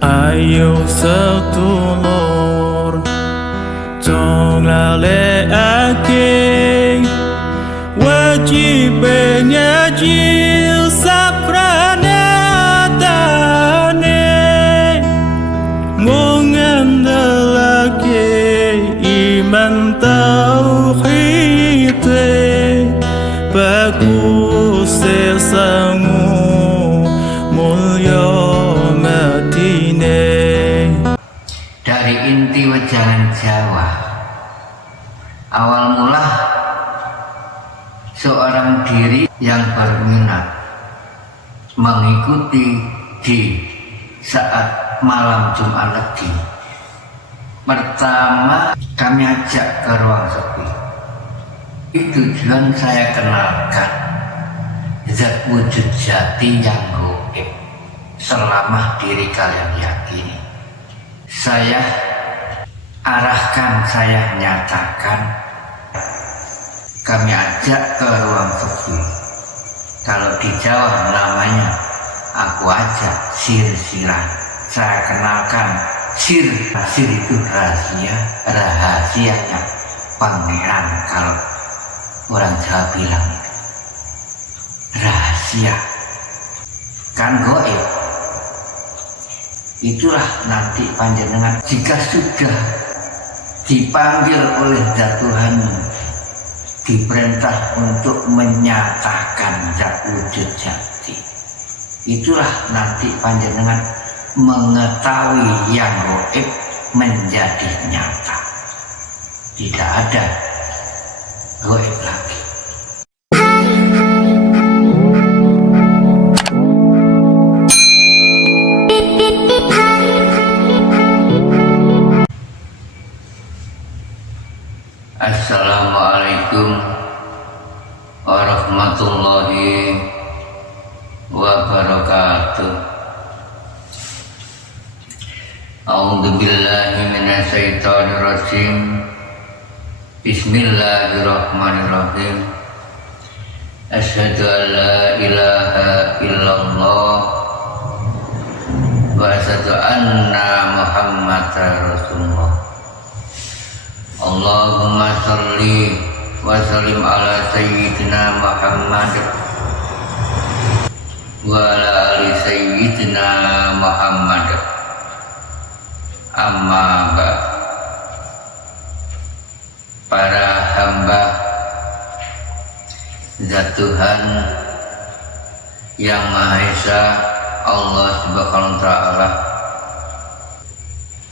Ayo sedulur dong lalekake wajib ngaji sapranatane ngandalake iman tauhid bagus sesangu mulya Madinah. Dari inti wejangan Jawa, awal mula seorang diri yang berminat mengikuti di saat malam Jumat Legi. Pertama kami ajak ke ruang sepi. Tujuan saya kenalkan zat wujud jati yang gaib selama diri kalian yakini. Saya arahkan, saya nyatakan, kami ajak ke ruang sepi. Kalau di Jawa namanya aku ajak sir-siran. Saya kenalkan sir itu rahasia, rahasianya pangeran. Kalau orang Jawa bilang rahasia kan gaib. Itulah nanti panjenengan jika sudah dipanggil oleh zat Tuhan, diperintah untuk menyatakan zat wujud jati. Itulah nanti panjenengan mengetahui yang gaib menjadi nyata. Tidak ada gaib lagi. Assalamualaikum warahmatullahi wabarakatuh. A'udzubillahi minasyaitonirrajim. Bismillahirrahmanirrahim. Asyhadu an la ilaha illallah wa asyhadu anna Muhammadar Rasulullah. Allahumma sholli wa sallim ala sayyidina Muhammad wa ala ali sayyidina Muhammad. Amma ba'd. Para hamba zat Tuhan yang Maha Esa, Allah Subhanahu wa Ta'ala,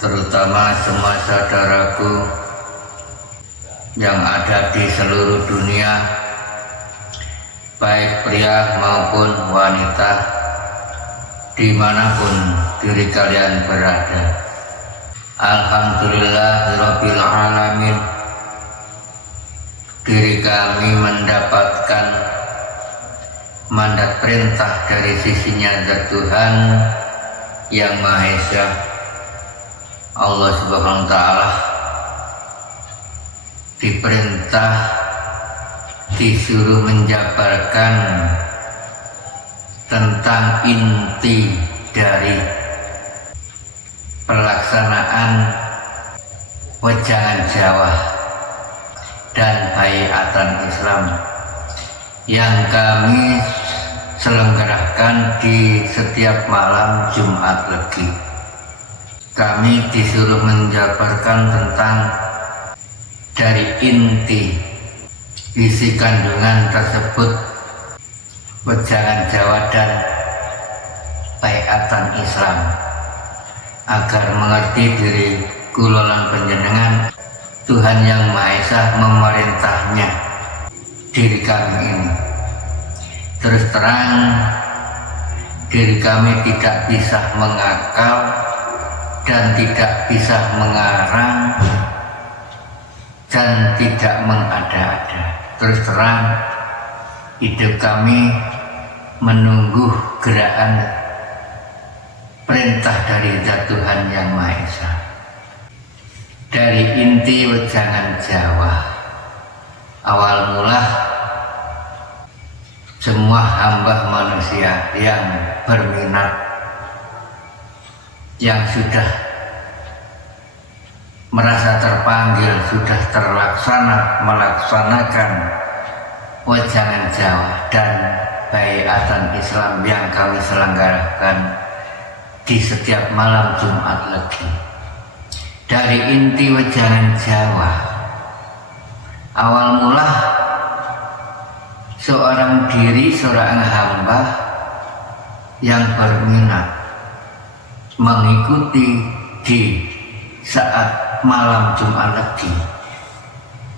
terutama semua saudaraku yang ada di seluruh dunia, baik pria maupun wanita, dimanapun diri kalian berada. Alhamdulillahirabbil alamin, diri kami mendapatkan mandat perintah dari sisinya zat Tuhan yang Maha Esa, Allah Subhanahu wa Ta'ala, diperintah, disuruh menjabarkan tentang inti dari pelaksanaan wejangan Jawa dan Baiatan Islam yang kami selenggarakan di setiap malam Jumat Legi. Kami disuruh menjabarkan tentang dari inti isi kandungan tersebut wejangan Jawa dan Baiatan Islam, agar mengerti diri kulolan panjenengan Tuhan yang Maha Esa memerintahnya diri kami ini. Terus terang diri kami tidak bisa mengakal dan tidak bisa mengarang dan tidak mengada-ada. Terus terang hidup kami menunggu gerakan perintah dari zat Tuhan yang Maha Esa. Dari inti wejangan Jawa, awal mula semua hamba manusia yang berminat yang sudah merasa terpanggil, sudah melaksanakan wejangan Jawa dan baiatan Islam yang kami selenggarakan di setiap malam Jumat Legi. Dari inti wejangan Jawa, awal mula seorang hamba yang berminat mengikuti di saat malam Jumat Legi.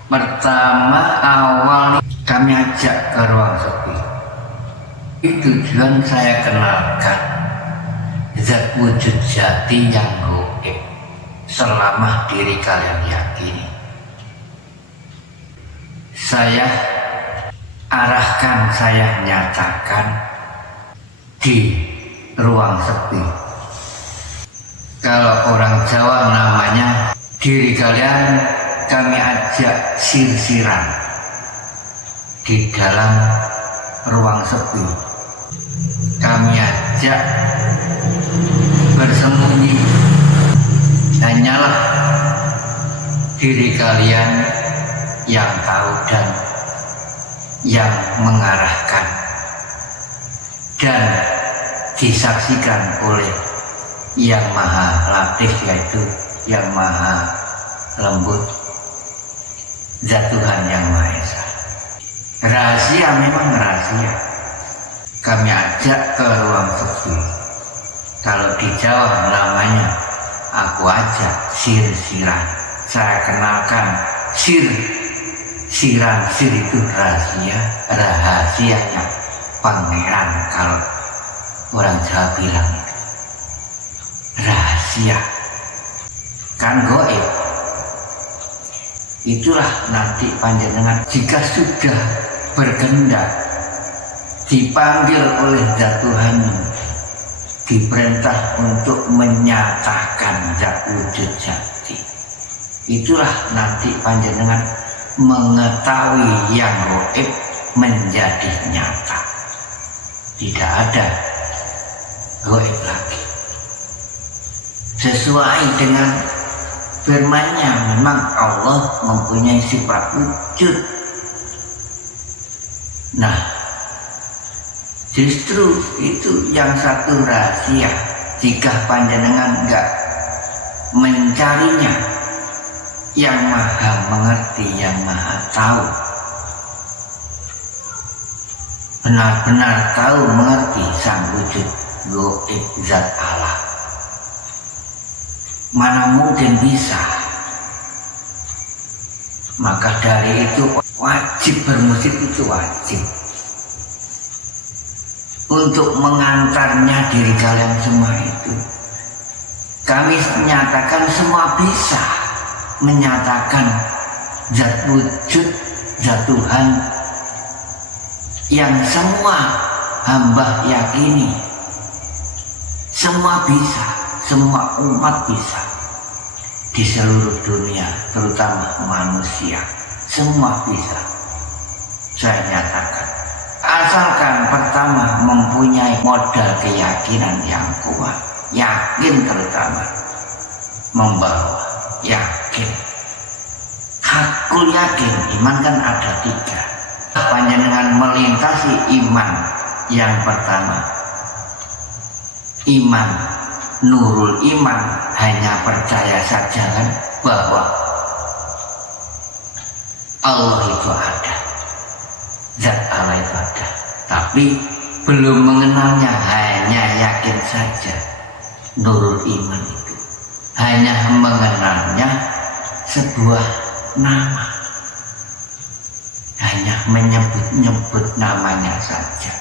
Pertama awal kami ajak ke ruang sepi. Tujuan saya kenalkan zat wujud jati yang gaib selama diri kalian yakini. Saya arahkan, saya nyatakan di ruang sepi. Kalau orang Jawa namanya, diri kalian kami ajak sir-siran di dalam ruang sepi. Kami ajak bersembunyi, hanyalah diri kalian yang tahu dan yang mengarahkan, dan disaksikan oleh yang maha latif, yaitu yang maha lembut, zat Tuhan yang Maha Esa. Rahasia, memang rahasia. Kami ajak ke ruang sepi. Kalau di Jawa namanya, aku ajak sir-siran. Saya kenalkan sir-siran. Sir itu rahasia, rahasianya pangeran. Kalau orang Jawa bilang itu rahasia, kan gaib. Itulah nanti panjenengan jika sudah berkehendak dipanggil oleh zat Tuhan, diperintah untuk menyatakan zat wujud jati. Itulah nanti panjenengan mengetahui yang gaib menjadi nyata. Tidak ada gaib lagi. Sesuai dengan firman-Nya, memang Allah mempunyai sifat wujud. Nah, justru itu yang satu rahasia. Jika panjenengan enggak mencarinya, yang maha mengerti, yang maha tahu, benar-benar tahu mengerti sang wujud gaib zat Allah, mana mungkin bisa. Maka dari itu wajib bermusik, itu wajib untuk mengantarnya diri kalian semua itu. Kami menyatakan semua bisa menyatakan zat wujud, zat Tuhan yang semua hamba yakini. Semua bisa, semua umat bisa di seluruh dunia, terutama manusia, semua bisa. Saya nyatakan, asalkan pertama mempunyai modal keyakinan yang kuat, yakin, terutama membawa yakin. Hakul yakin, iman kan ada 3. Panjenengan melintasi iman yang pertama, iman nurul iman, hanya percaya saja kan bahwa Allah itu ada, zat Allah itu ada, tapi belum mengenalnya, hanya yakin saja. Nurul iman itu hanya mengenalnya sebuah nama, hanya menyebut-nyebut namanya saja.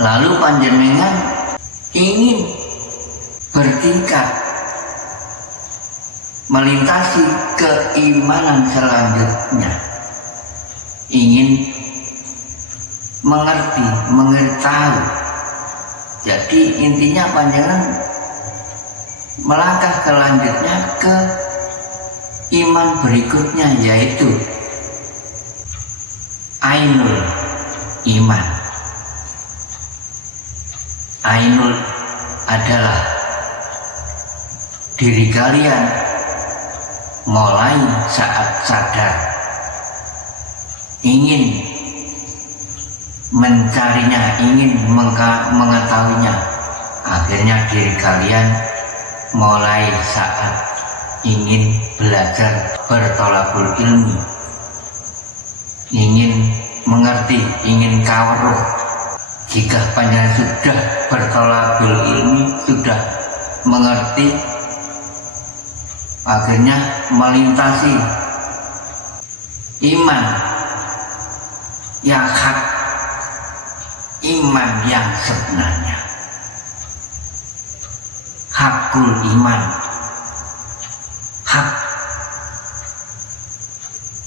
Lalu panjenengan ingin bertingkat melintasi keimanan selanjutnya, ingin mengerti, mengetahui. Jadi intinya panjenengan melangkah selanjutnya ke iman berikutnya, yaitu ainul iman. Ainul adalah diri kalian mulai saat sadar ingin mencarinya, ingin mengetahuinya. Akhirnya diri kalian mulai saat ingin belajar bertolabul ilmi, ingin mengerti, ingin kawruh. Jika panjenengan sudah bertolabul ilmi, sudah mengerti, akhirnya melintasi iman yang hak, iman yang sebenarnya, hakul iman,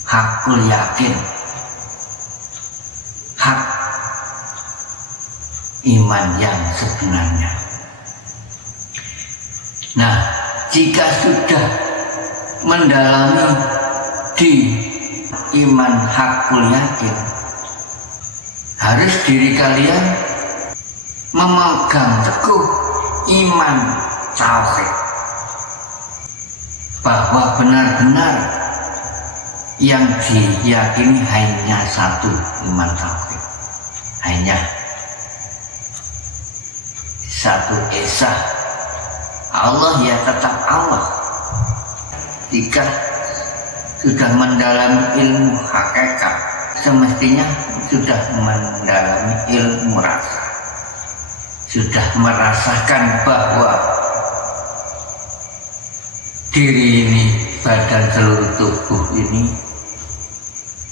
hakul yakin, hak iman yang sebenarnya. Nah, jika sudah mendalami di iman hakul yakin, harus diri kalian memegang teguh iman tauhid, bahwa benar-benar yang diyakini hanya satu, iman tauhid, hanya satu esa, Allah ya tetap Allah. Jika sudah mendalami ilmu hakikat, semestinya sudah mendalami ilmu rasa, sudah merasakan bahwa diri ini, badan seluruh tubuh ini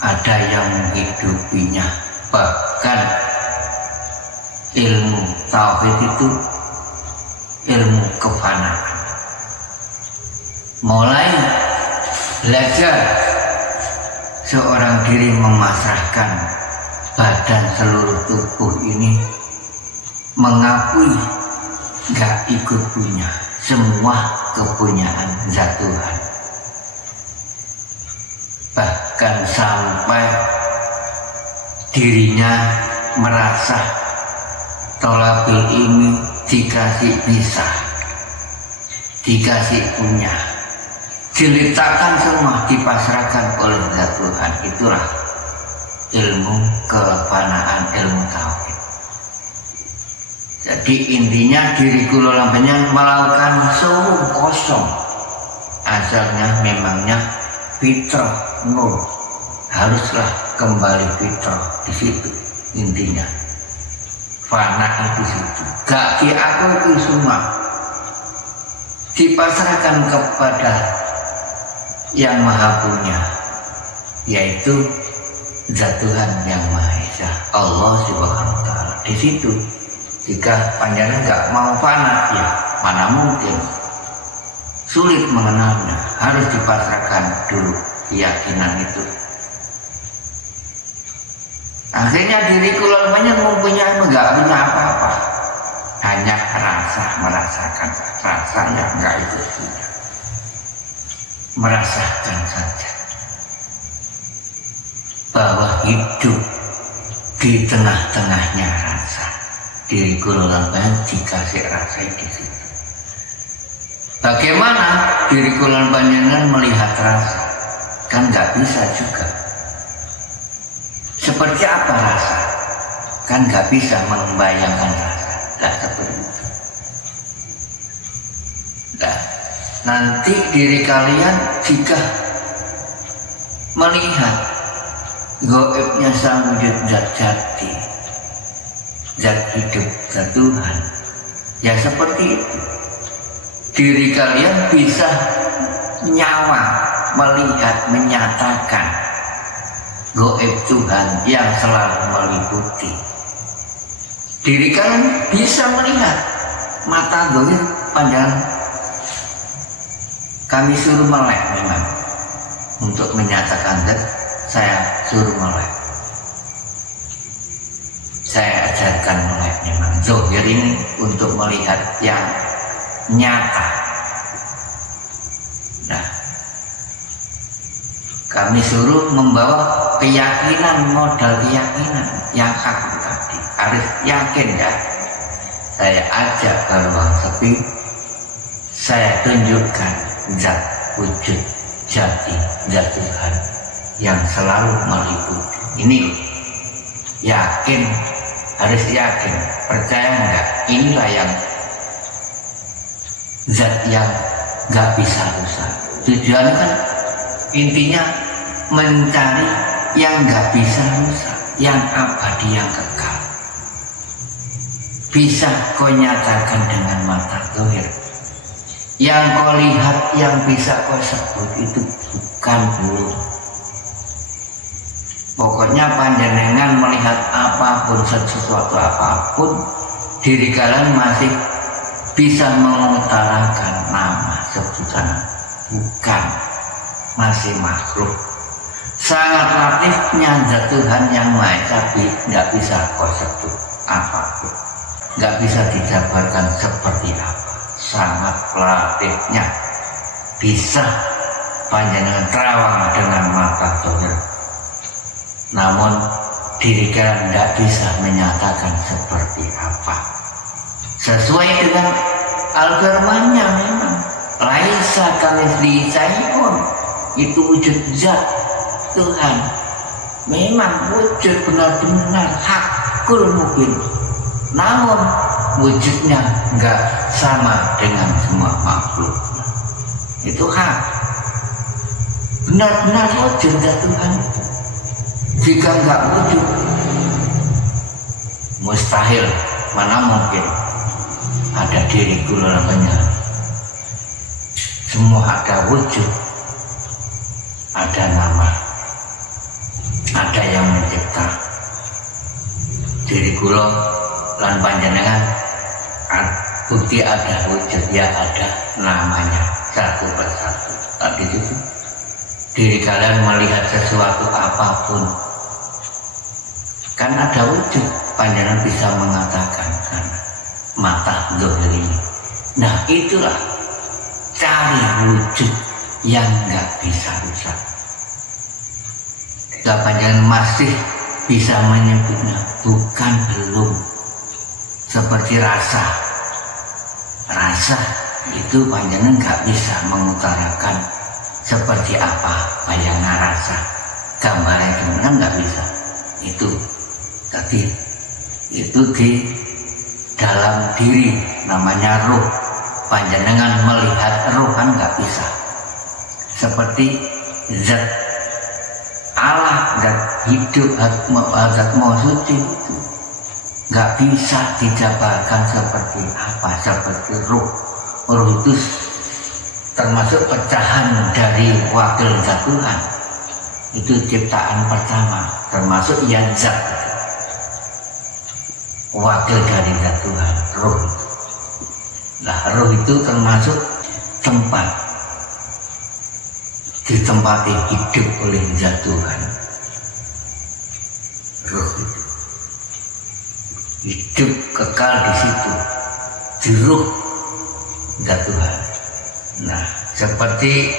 ada yang menghidupinya. Bahkan ilmu tauhid itu ilmu kefanaan. Mulai belajar seorang diri memasrahkan badan seluruh tubuh ini, mengakui gak ikut punya semua kepunyaan zat Tuhan. Bahkan sampai dirinya merasa tolabul ini dikasih bisa, dikasih punya, diletakkan semua, dipasrahkan oleh zat Tuhan. Itulah ilmu kefanaan, ilmu tauhid. Jadi intinya diri kula lamanya melakukan suruh kosong. Asalnya memangnya fitrah nur, haruslah kembali fitrah di situ intinya. Fana itu situ, gak diakui itu semua, dipasrahkan kepada yang maha punya, yaitu zat Tuhan yang maha esa, Allah Subhanahu wa Ta'ala. Di situ jika panjenengan nggak mau fana, ya mana mungkin, sulit mengenalnya. Harus dipasrahkan dulu keyakinan itu. Akhirnya diri kula mempunyai nggak punya apa-apa, hanya rasa, merasakan rasa yang nggak itu punya, merasakan saja bahwa hidup di tengah-tengahnya rasa. Diri kula dikasih rasa di situ. Bagaimana diri kula panjenengan melihat rasa? Kan nggak bisa juga. Seperti apa rasa? Kan nggak bisa membayangkan rasa. Nggak seperti itu. Nah, nanti diri kalian jika melihat gaibnya sang wujud zat jati, zat hidup, zat Tuhan, ya seperti itu. Diri kalian bisa nyawa melihat, menyatakan gaib Tuhan yang selalu meliputi. Diri kalian bisa melihat, mata gaib panjang. Kami suruh melek memang untuk menyatakan zat, saya suruh melek. Saya ajarkan melek memang zohir ini untuk melihat yang nyata. Nah, kami suruh membawa keyakinan, modal keyakinan yang hak tadi. Harus yakin ya. Saya ajak ke ruang sepi, saya tunjukkan zat wujud jati, zat Tuhan yang selalu meliputi. Ini yakin, harus yakin, percaya enggak? Inilah yang zat yang nggak bisa rusak. Tujuannya kan intinya mencari yang nggak bisa rusak, yang abadi, yang kekal. Bisa kau nyatakan dengan mata zahir. Yang kau lihat, yang bisa kau sebut itu bukan belum. Pokoknya panjenengan melihat apapun, sesuatu apapun, diri kalian masih bisa mengutarakan nama sebutan, bukan, masih makhluk. Sangat latifnya zat Tuhan yang Maha Esa, tidak bisa kau sebut apapun, nggak bisa dijabarkan seperti apa. Sangat latifnya, bisa panjenengan terawang dengan mata zahir. Namun diri kalian tidak bisa menyatakan seperti apa. Sesuai dengan Al-Firman-Nya memang laisa kamitslihi syai'un, itu wujud zat Tuhan. Memang wujud benar-benar hakul mubin. Namun wujudnya enggak sama dengan semua makhluk. Itu hak. Benar-benar wujud zat Tuhan. Jika enggak wujud, mustahil, mana mungkin ada diri namanya. Semua ada wujud, ada nama, ada yang mencipta. Diri kula lan panjenengan bukti ada wujud, ya ada namanya satu persatu. Tadi itu diri kalian melihat sesuatu apapun kan ada wujud, panjenengan bisa mengatakan kan mata zahir ini. Nah itulah cari wujud yang nggak bisa rusak. Jika panjenengan masih bisa menyebutnya, bukan belum. Seperti rasa itu panjenengan nggak bisa mengutarakan seperti apa bayangan rasa, gambarnya gimana nggak bisa. Itu tadi itu di dalam diri namanya roh. Panjenengan melihat roh kan nggak bisa. Seperti zat Allah, zat hidup, zat Maha Suci itu nggak bisa dijabarkan seperti apa, seperti roh. Roh itu termasuk pecahan dari wakil zat Tuhan. Itu ciptaan pertama, termasuk yang zat, wakil dari zat Tuhan, roh itu. Nah, roh itu termasuk tempat, ditempati hidup oleh zat Tuhan. Roh itu hidup kekal di situ, di roh zat Tuhan. Nah, seperti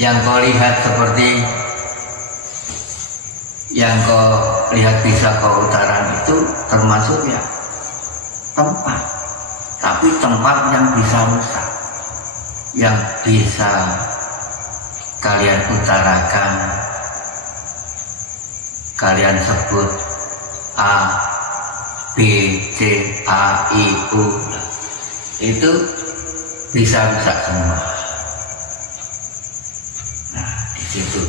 yang kau lihat, seperti yang kau lihat bisa kau utarakan itu termasuk ya tempat, tapi tempat yang bisa rusak, yang bisa kalian utarakan, kalian sebut A, B, C, A, I, U, itu bisa rusak semua. Nah, di situ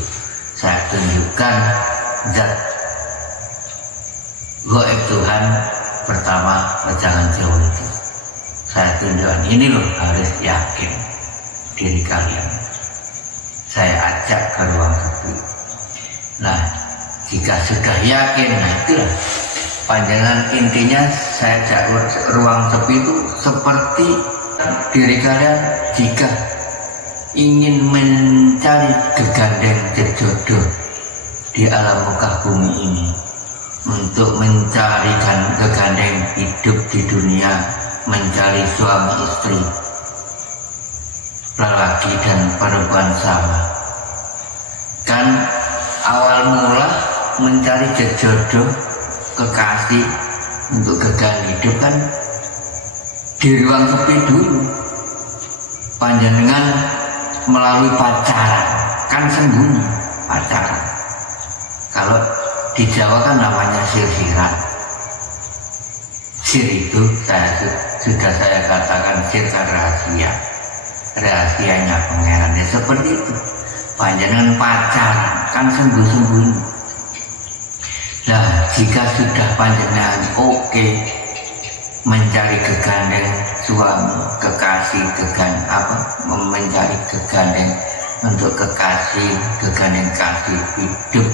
saya tunjukkan zat gaib Tuhan pertama pecahan jauh itu. Saya tunjukkan, ini loh, harus yakin diri kalian. Saya ajak ke ruang sepi. Nah, jika sudah yakin, nah itulah panjangan intinya. Saya ajak ruang sepi itu seperti diri kalian jika ingin mencari gegandeng jodoh di alam muka bumi ini, untuk mencarikan gegandeng hidup di dunia, mencari suami istri, lelaki dan perempuan sama. Kan awal mula mencari jodoh, kekasih untuk gegandeng hidup kan di ruang sepi dulu panjenengan melalui pacaran, kan sembunyi pacaran. Kalau di Jawa kan namanya sir-siran. Sir itu sudah saya katakan sir kan rahasia, rahasianya pangeran. Ya seperti itu, panjenengan pacaran kan sembunyi-sembunyi. Nah, jika sudah panjenengan oke mencari gegandeng suami, kekasih, mencari gegandeng untuk kekasih, gegandeng kasih hidup,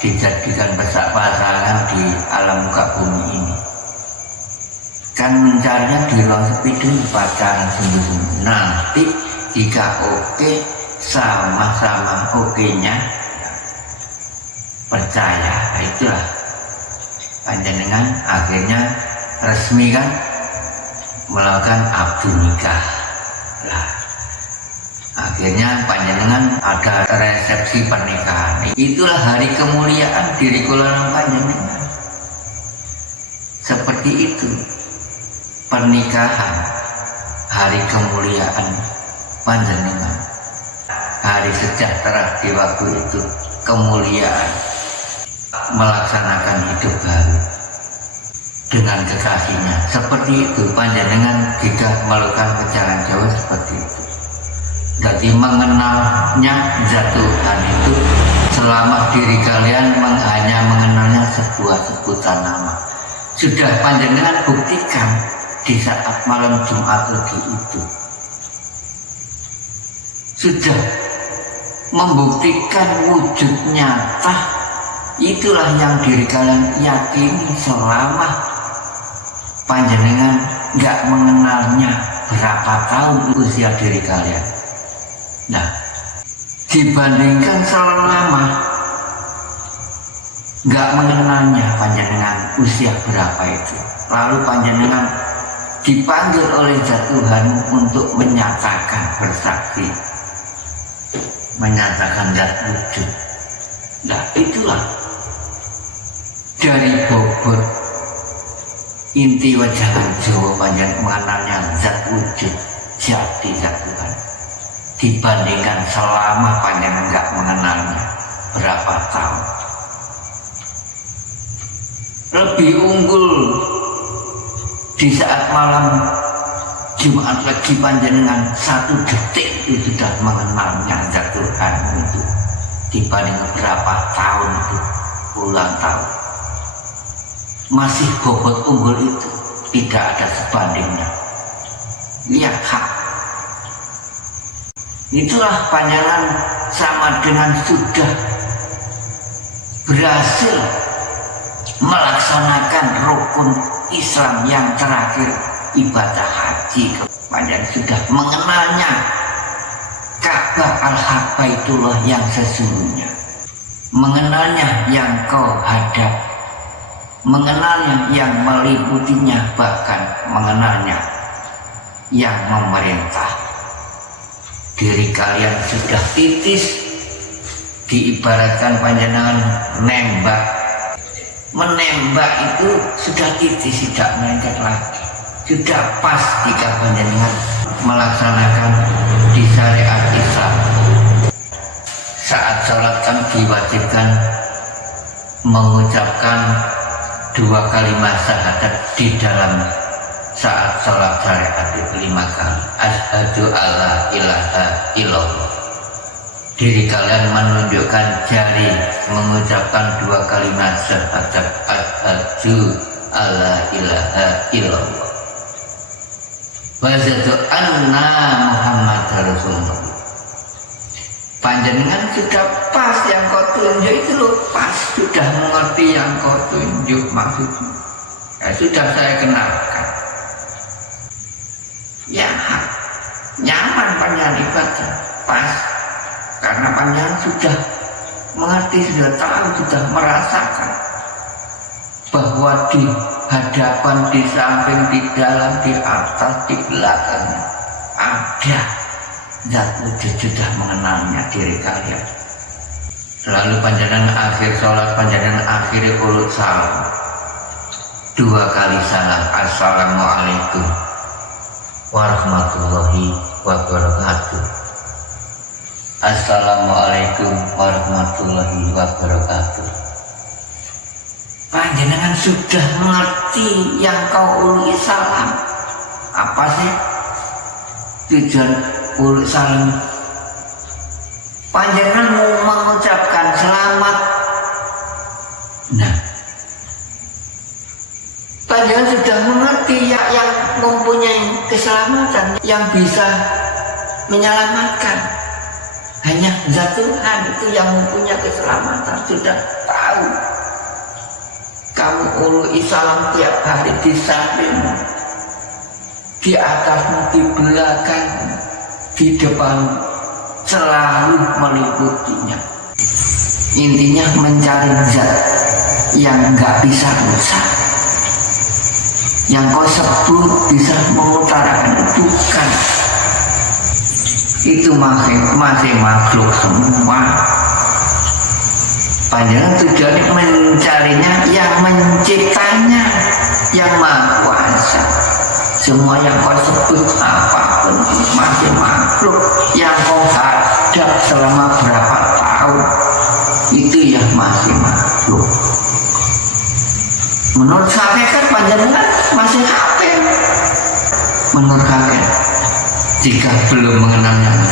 dijadikan pasangan di alam muka bumi ini. Kan mencarinya di ruang sepi dulu, pacaran sembunyi. Nanti jika oke, sama-sama oke-nya, percaya, itulah panjenengan akhirnya resmi kan melakukan akad nikah. Lah, akhirnya panjenengan ada resepsi pernikahan. Itulah hari kemuliaan diri kula panjenengan. Seperti itu pernikahan, hari kemuliaan panjenengan, hari sejahtera di waktu itu, kemuliaan melaksanakan hidup baru dengan kekasihnya. Seperti itu panjenengan jika melakukan perjalanan jauh seperti itu. Jadi mengenalnya zat Tuhan itu selama diri kalian hanya mengenalnya sebuah sebutan nama. Sudah panjenengan buktikan di saat malam Jumat Legi itu. Sudah membuktikan wujud nyata. Itulah yang diri kalian yakini selama panjenengan nggak mengenalnya berapa tahun usia diri kalian. Nah, dibandingkan selama nggak mengenalnya panjenengan usia berapa itu, lalu panjenengan dipanggil oleh zat Tuhan untuk menyatakan bersaksi, menyatakan zat wujud. Nah, itulah dari bobot inti wajangan Jawa panjang mengenalnya zat wujud jati zat Tuhan, dibandingkan selama panjang enggak mengenalnya berapa tahun. Lebih unggul di saat malam Jumat Legi panjenengan 1 detik itu sudah mengenalnya zat Tuhan itu, dibanding berapa tahun itu, puluhan tahun. Masih bobot unggul itu tidak ada sebandingnya. Lihat hak. Itulah panjangan sama dengan sudah berhasil melaksanakan rukun Islam yang terakhir, ibadah haji. Panjang sudah mengenalnya Ka'bah al-Haq Baitullah yang sesungguhnya, mengenalnya yang kau hadap, mengenalnya yang meliputinya, bahkan mengenalnya yang memerintah. Diri kalian sudah titis, diibaratkan panjenengan menembak itu sudah titis, tidak melenceng lagi, sudah pas jika panjenengan melaksanakan di syariat Islam. Saat sholat kan diwajibkan mengucapkan 2 kalimat syahadat di dalam saat sholat syariat itu 5 kali. Asyhadu alla ilaha illallah. Diri kalian menunjukkan jari mengucapkan 2 kalimat syahadat asyhadu alla ilaha illallah wa asyhadu anna Muhammadar Rasulullah. Panjenengan sudah pas yang kau tunjuk itu loh, pas, sudah mengerti yang kau tunjuk maksudnya. Ya, sudah saya kenalkan. Ya, nyaman panjenengan ibadah, pas, karena panjenengan sudah mengerti, sudah tahu, sudah merasakan bahwa di hadapan, di samping, di dalam, di atas, di belakangnya ada zat wujud, sudah mengenalnya diri kalian. Lalu panjenengan akhir sholat, panjenengan akhiri ulut salam. 2 kali salam. Assalamualaikum warahmatullahi wabarakatuh. Assalamualaikum warahmatullahi wabarakatuh. Panjenengan sudah mengerti yang kau ului salam. Apa sih tujuan ului salam? Panjenengan mau mengucapkan selamat. Nah, panjenengan sudah mengerti yang mempunyai keselamatan, yang bisa menyelamatkan. Hanya Zat Tuhan itu yang mempunyai keselamatan. Sudah tahu. Kamu ului salam tiap hari di sampingmu, di atasmu, di belakangmu, di depanmu, selalu meliputinya. Intinya mencari zat yang nggak bisa rusak, yang kau sebut bisa mengutarakan, bukan. Itu masih makhluk semua. Panjenengan tujuannya mencarinya yang menciptanya, yang maha kuasa. Semua yang kau sebut apapun masih makhluk, yang kau hadap selama berapa tahun itu yang masih makhluk. Menurut hakikat panjenengan masih kafir. Menurut hakikat, jika belum mengenalnya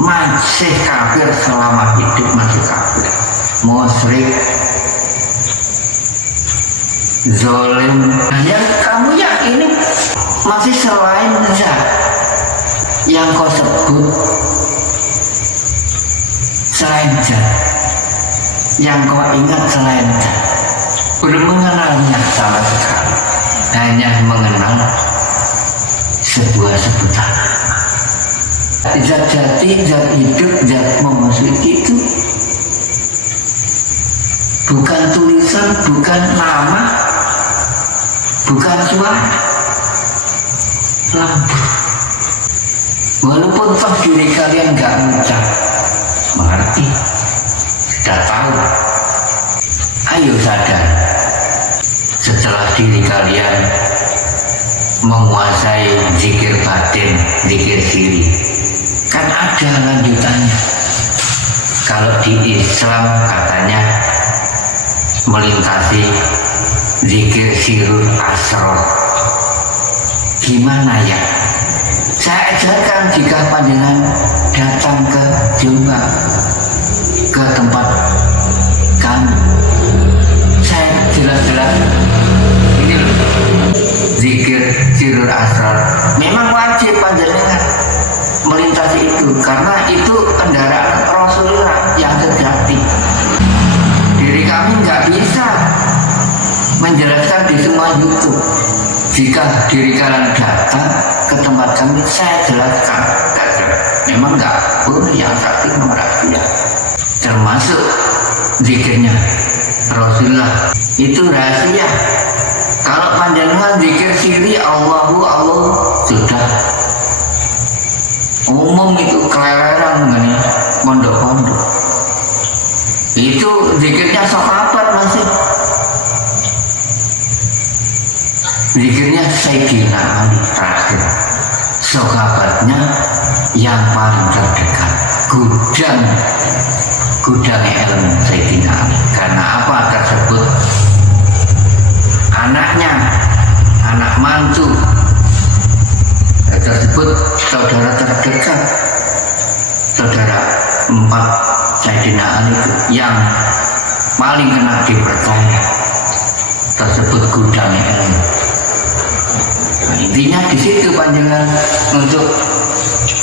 masih kafir, selama hidup masih kafir, musyrik, zalim. Yang kamu yakini masih selain zat yang kau sebut, selain zat yang kau ingat, selain zat, belum mengenalnya sama sekali, hanya mengenal sebuah sebutan. Zat jati, zat hidup, zat memusuhi itu bukan tulisan, bukan nama, bukan suara, lampu. Walaupun toh diri kalian gak mengucap, mengerti, sudah tahu. Ayo sadar, setelah diri kalian menguasai zikir batin, zikir siri, kan ada lanjutannya. Kalau di Islam katanya melintasi zikir sirul asrar. Gimana ya? Saya ajarkan jika panjenengan datang ke Jombang, ke tempat kami, saya jelas-jelas ini loh, zikir sirul asrar. Memang wajib panjenengan melintasi itu, karena itu kendaraan Rasulullah yang sejati. Diri kami nggak bisa menjelaskan di semua YouTube. Jika diri kalian datang ke tempat kami, saya jelaskan. Memang nggak boleh yang sakti merahasia, termasuk zikirnya Rasulullah itu rahasia. Kalau panjenengan zikir siri Allahu Allah sudah umum, itu keleweran nih pondok-pondok. Itu zikirnya sahabat masih. Zikirnya Sayyidina Ali terakhir. Sahabatnya yang paling terdekat. Gudang ilmu Sayyidina Ali. Karena apa tersebut? Anaknya, anak mantu tersebut saudara terdekat, saudara 4 Sayyidina Ali itu yang paling kena dipercaya, tersebut gudang ilmu. Nah, intinya di situ panjenengan untuk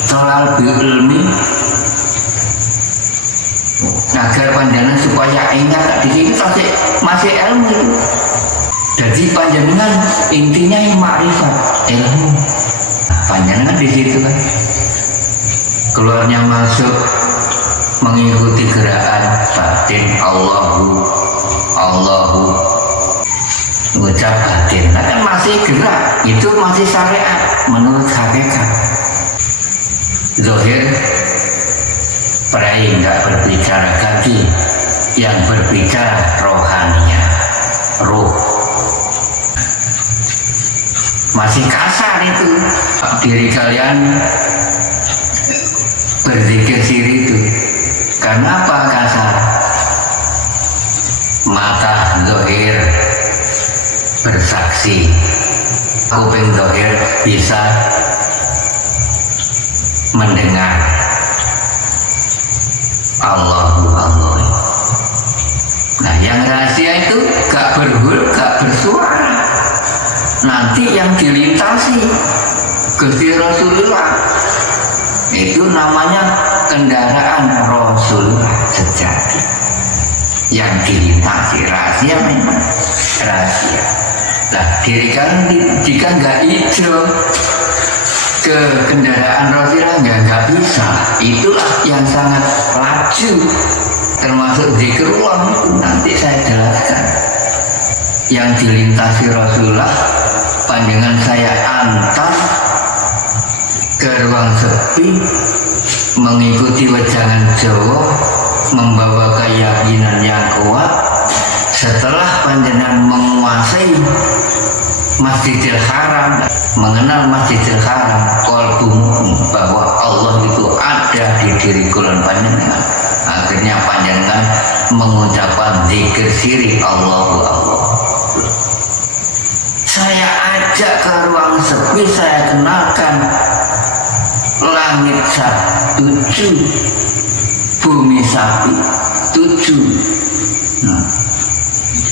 tolal bil ilmi, agar panjenengan supaya ingat di sini masih ilmu. Jadi panjenengan intinya makrifat ilmu. Panjenengan di situ kan keluarnya masuk mengikuti gerakan batin Allahu mengucap batin. Nah, kan masih gerak, itu masih syariat menurut hakikat. Zahir perai nggak berbicara ganti, yang berbicara rohaninya, roh masih kasar itu diri kalian berzikir siri itu. Karena apa kasar? Mata zahir bersaksi, kuping zahir bisa mendengar Allahu Allah. Nah yang rahasia itu gak berhul, gak bersuara. Nanti yang dilintasi Gusti Rasulullah itu namanya kendaraan Rasulullah sejati. Yang dilintasi rahasia memang rahasia. Nah diri kalian jika nggak hijau ke kendaraan Rasulullah nggak bisa. Itulah yang sangat laju, termasuk zikrullah itu nanti saya jelaskan. Yang dilintasi Rasulullah panjangan saya antar ke ruang sepi, mengikuti wejangan Jawa, membawa keyakinan yang kuat. Setelah panjenengan menguasai Masjidil Haram, mengenal Masjidil Haram, qalbumu bahwa Allah itu ada di diri kulon panjenengan. Akhirnya panjenengan mengucapkan zikir siri Allahu Allah. Saya ajak ke ruang sepi, saya kenalkan langit 7, bumi sapi 7. Nah,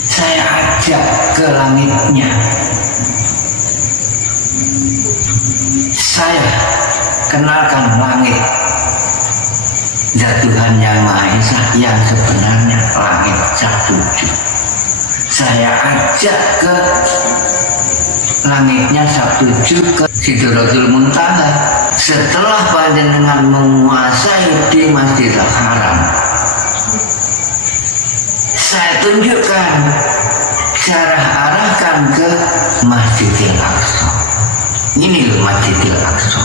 saya ajak ke langitnya. Saya kenalkan langit Tuhan yang Maha Esa yang sebenarnya langit 7. Saya ajak ke langitnya 7 ke Sidratul Muntaha. Setelah panjenengan menguasai di Masjidil Haram, saya tunjukkan, cara arahkan ke Masjidil Aqsa. Ini loh Masjidil Aqsa.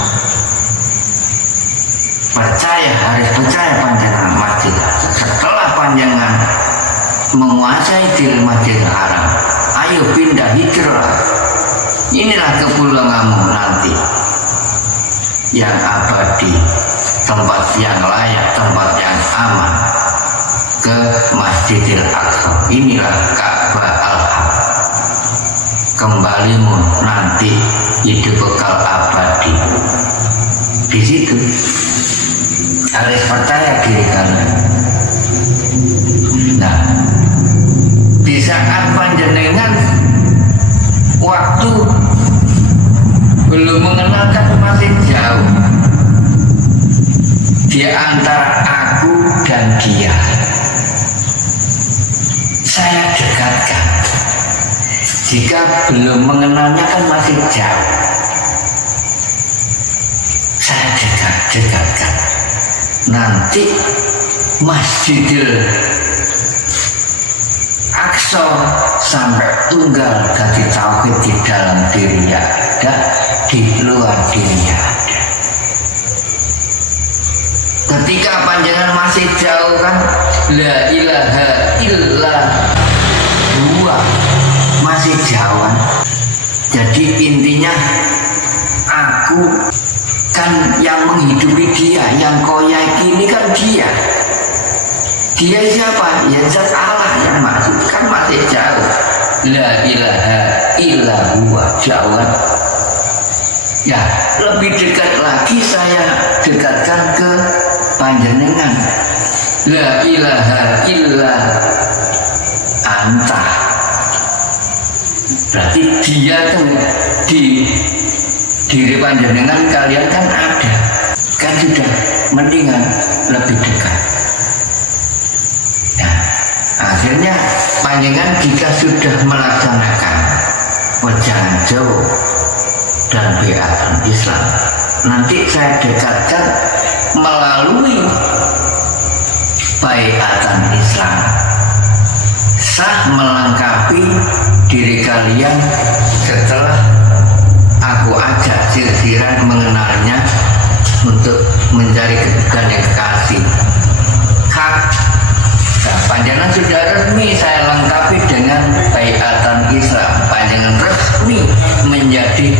Percaya, harus percaya panjenengan Masjidil Aqsa. Setelah panjenengan menguasai di Masjidil Haram, ayo pindah hijrah. Inilah kepulanganmu nanti, yang abadi, tempat yang layak, tempat yang aman, ke Masjidil Aqsa. Inilah Ka'bah al-Haq. Kembalimu nanti hidup bekal abadi. Di situ harus percaya diri kalian. Nah, di saat panjenengan waktu belum mengenalkan, masih jauh di antara aku dan dia, saya dekatkan. Jika belum mengenalnya kan masih jauh, saya dekatkan. Nanti Masjidil Aqsa sampai tunggal dari tauhid di dalam dirinya ada, di luar dirinya ada. Ketika panjenengan masih jauh kan, la ilaha illa huwa, masih jauh. Jadi intinya aku kan yang menghidupi dia, yang kau yakini kan dia. Dia siapa? Ya zat Allah yang maksud, kan masih jauh. La ilaha illa huwa, jauh. Ya, lebih dekat lagi saya dekatkan ke panjenengan. La ilaha illa anta. Berarti dia kan di diri panjenengan kalian kan ada. Kan sudah mendingan lebih dekat. Nah, akhirnya panjenengan jika sudah melaksanakan wejangan Jawa dan beatan Islam, nanti saya dekatkan melalui beatan Islam, sah melengkapi diri kalian setelah aku ajak silsiran mengenalnya untuk mencari gandeng kekasih hak. Nah, panjangan sudah resmi saya lengkapi dengan beatan Islam. Panjangan resmi menjadi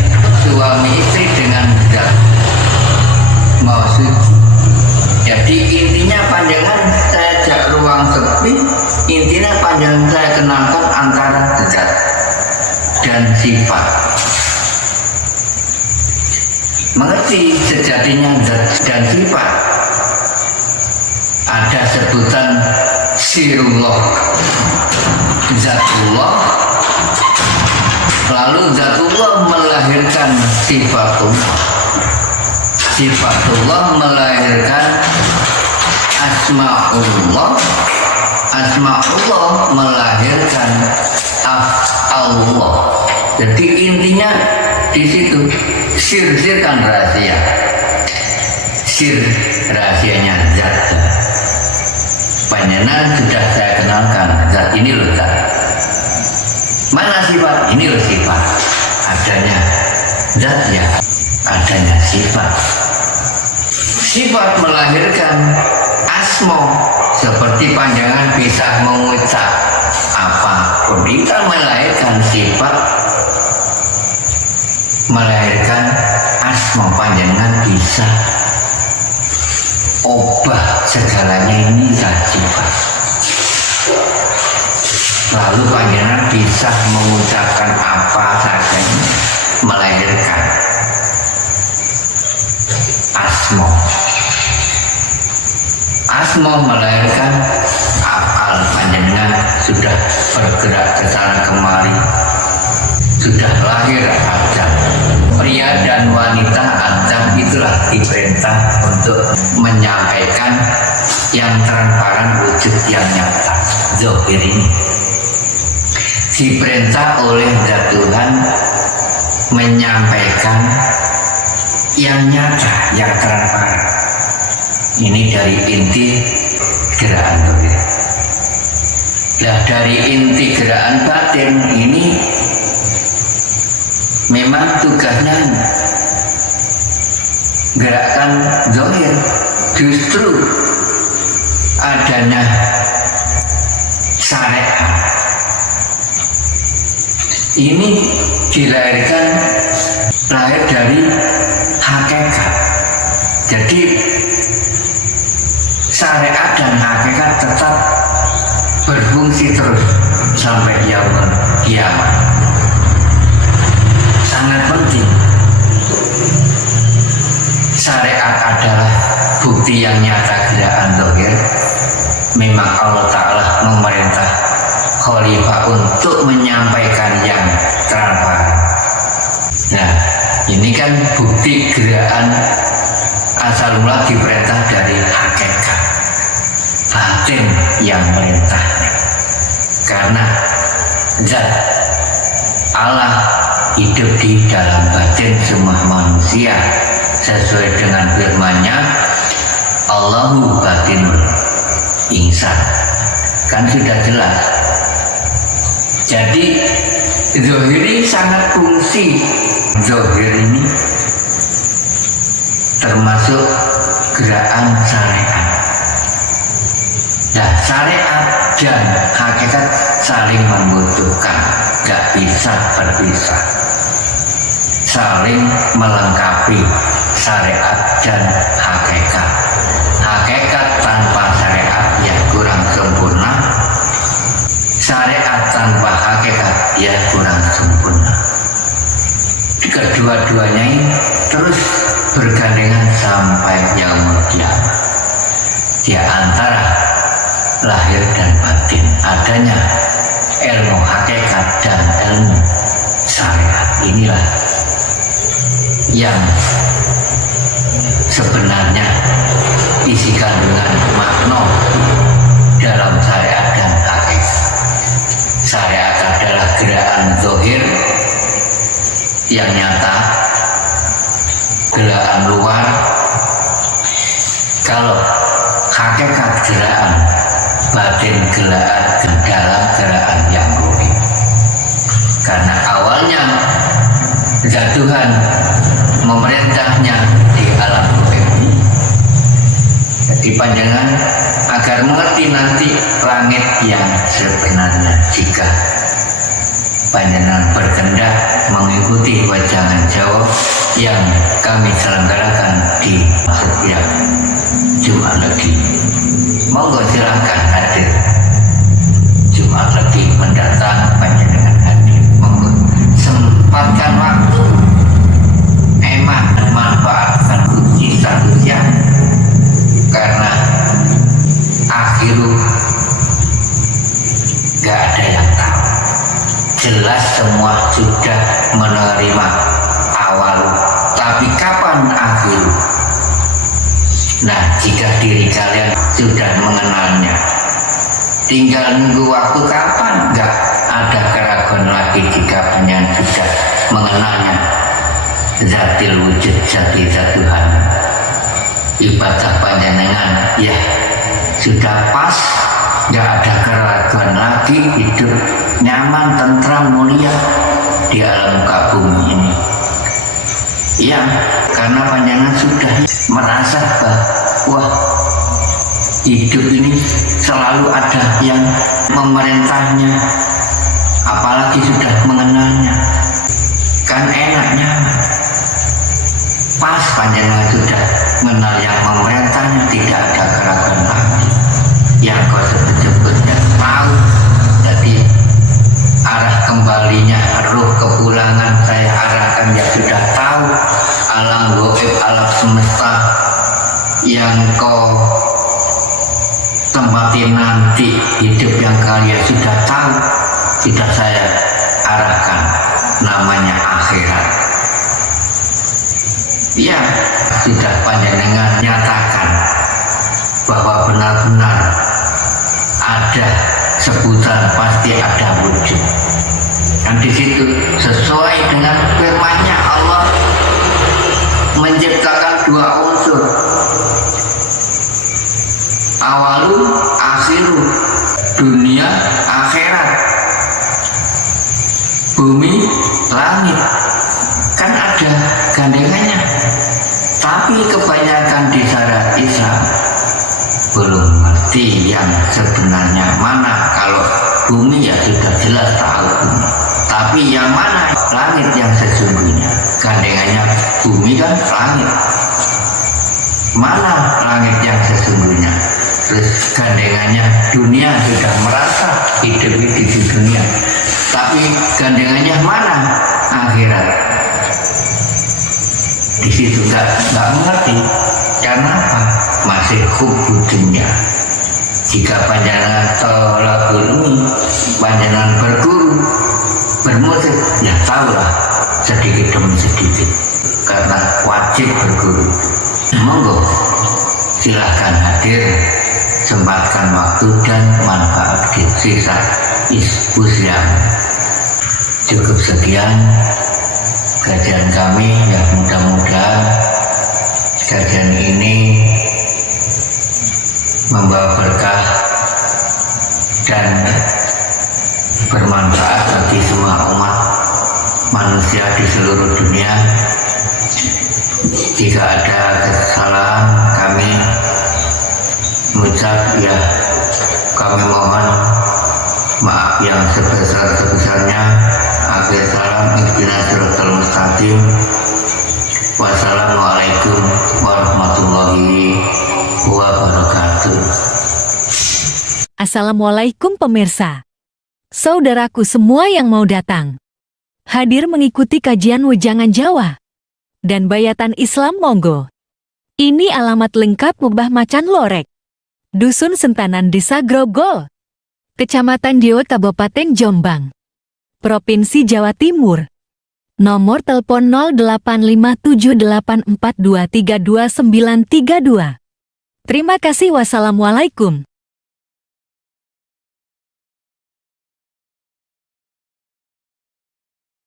sifat. Mengerti sejatinya zat dan sifat, ada sebutan sirullah, zatullah, lalu zatullah melahirkan sifatullah, sifatullah melahirkan asma'ullah, asma'ullah melahirkan af'allah. Jadi intinya di situ. Sir kan rahasia, sir rahasianya zat. Panjenengan sudah saya kenalkan zat ini loh zat. Mana sifat? Ini loh sifat. Adanya zat ya, adanya sifat. Sifat melahirkan asmo, seperti panjangan bisa mengucap apapun. Kita melahirkan sifat, melahirkan asma, panjangan bisa obah segalanya ini sifat. Lalu panjangan bisa mengucapkan apa saja, melahirkan asma. Asma melahirkan afal, panjangan sudah bergerak ke sana kemari, sudah lahir Adam. Pria dan wanita Adam itulah diperintah untuk menyampaikan yang transparan, wujud yang nyata, zahir ini. Diperintah oleh zat Tuhan menyampaikan yang nyata, yang transparan. Ini dari inti gerakan zahir. Nah, dari inti gerakan batin ini memang tugasnya gerakan zahir. Justru adanya syariat ini dilahirkan, lahir dari hakikat. Jadi syariat dan hakikat tetap berfungsi terus sampai yaumul kiamat. Sangat penting. Syariat adalah bukti yang nyata gerakan zahir. Memang Allah Ta'ala memerintah khalifah untuk menyampaikan yang transparan. Nah, ini kan bukti gerakan asal mula diperintah dari hakikat, batin yang merintah. Karena zat Allah hidup di dalam batin semua manusia sesuai dengan firman-Nya, Allahu batinul insan. Kan sudah jelas. Jadi zahir ini sangat fungsi. Zahir ini termasuk gerakan syariat. Nah, syariat dan hakikat saling membutuhkan, gak bisa berpisah, saling melengkapi syariat dan hakikat. Hakikat tanpa syariat ya kurang sempurna, syariat tanpa hakikat ya kurang sempurna. Kedua-duanya ini terus bergandengan sampai yaumul kiamat. Di antara lahir dan batin adanya ilmu hakikat dan ilmu syariat. Inilah yang sebenarnya isi kandungan makna dalam syariat dan hakikat. Syariat adalah gerakan zahir yang nyata, gerakan luar. Kalau hakikat gerakan batin, gerakan dalam gerakan yang goib. Karena awalnya zat Tuhan memerintahnya di alam goib. Jadi panjangan agar mengerti nanti langit yang sebenarnya, jika panjenengan berkehendak mengikuti wajangan jawab yang kami selenggarakan di setiap Jumat Legi. Monggo silahkan hadir Jumat Legi mendatang, panjenengan hadir. Monggo. sempatkan waktu, hemat dan manfaatkan usia karena akhiru gak ada yang tahu. Jelas semua sudah menerima awal, tapi kapan akhiru? Nah, jika diri kalian sudah mengenalnya, tinggal nunggu waktu kapan, gak ada keraguan lagi jika panjenengan sudah mengenalnya. Zatil wujud, zati Tuhan. Ibadah panjenengan ya sudah pas, gak ada keraguan lagi, hidup nyaman, tentram, mulia di alam muka bumi ini. Ya, karena panjenengan sudah merasa bahwa hidup ini selalu ada yang memerintahnya, apalagi sudah mengenalnya, kan enaknya pas panjenengan sudah mengenal yang memerintahnya, tidak ada keraguan lagi. Yang kau sebut-sebutnya tahu, jadi arah kembalinya ruh kepulangan saya arahkan ya sudah tahu. Alam gaib, alam semesta yang kau tempati nanti hidup yang kalian sudah tahu, sudah saya arahkan, namanya akhirat. Ya, sudah panjenengan nyatakan bahwa benar-benar ada sebutan, pasti ada wujud. Dan di situ sesuai dengan firman-Nya Allah menciptakan dua unsur, awalu akhiru, dunia akhirat, bumi langit, kan ada gandengannya. Tapi kebanyakan di syariat Islam belum ngerti yang sebenarnya mana. Kalau bumi ya sudah jelas tahu bumi, tapi yang mana langit yang sesungguhnya? Gandengannya bumi kan langit, mana langit yang sesungguhnya? Terus gandengannya dunia, sudah merasa hidup di dunia, tapi gandengannya mana? Akhirat. Di situ nggak mengerti. Karena apa? Masih hubudunya. Jika panjenengan tolak ilmu, panjenengan berguru, bermurid, ya tahulah sedikit demi sedikit. Karena wajib berguru. Monggo, silahkan hadir, sempatkan waktu dan manfaat sisa usia. Cukup sekian kajian kami, ya mudah-mudahan kajian ini membawa berkah dan bermanfaat bagi semua umat manusia di seluruh dunia. Jika ada kesalahan kami mengucap, ya kami mohon maaf yang sebesar-besarnya. Akhir salam, ikhtinas siratal mustaqim. Wassalamualaikum warahmatullahi wabarakatuh. Assalamualaikum pemirsa. Saudaraku semua yang mau datang hadir mengikuti kajian Wejangan Jawa dan Bayatan Islam, monggo. Ini alamat lengkap Mbah Macan Lorek, Dusun Sentanan, Desa Grogol, Kecamatan Dewa, Kabupaten Jombang, Provinsi Jawa Timur. Nomor telepon 085784232932. Terima kasih. Wassalamualaikum.